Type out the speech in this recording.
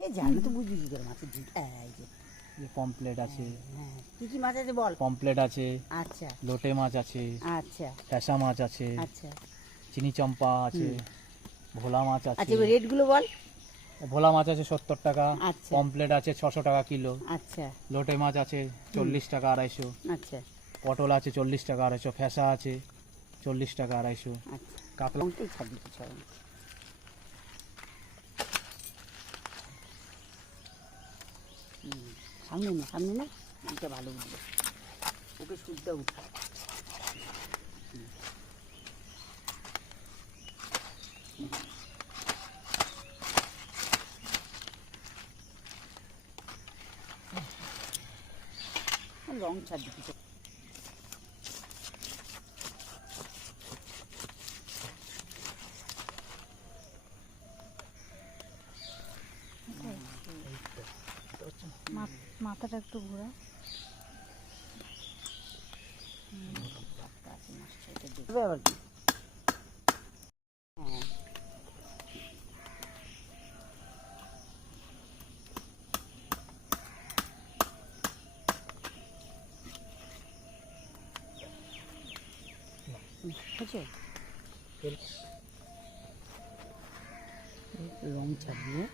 জানো তো বুঝবি কি করে মাছের ঝুল। এই যে পমপ্লেট আছে, হ্যাঁ, কি কি মাছ আছে বল। পমপ্লেট আছে, আচ্ছা লোটে মাছ আছে, আচ্ছা ফ্যাসা মাছ আছে, আচ্ছা চিনি চম্পা আছে, ভোলা মাছ আছে। আচ্ছা, এবার রেটগুলো বল। ভোলা মাছ আছে 70 টাকা, আচ্ছা পমপ্লেট আছে 600 টাকা কিলো, আচ্ছা লোটে মাছ আছে 40 টাকা 250, আচ্ছা পটল আছে 40 টাকা 250, ফ্যাসা আছে 40 টাকা 250, আচ্ছা কাতলা কোনটাই ছাড় দিতে চাই না। সামনে না এটা ভালো বুঝলো, ওকে শুদ্ধ উঠা। রং ছাড় দিতে চাই। মাথাটা একটু ঘোরা। আবার কি হ্যাঁ বুঝছো, রং ছাড়িয়ে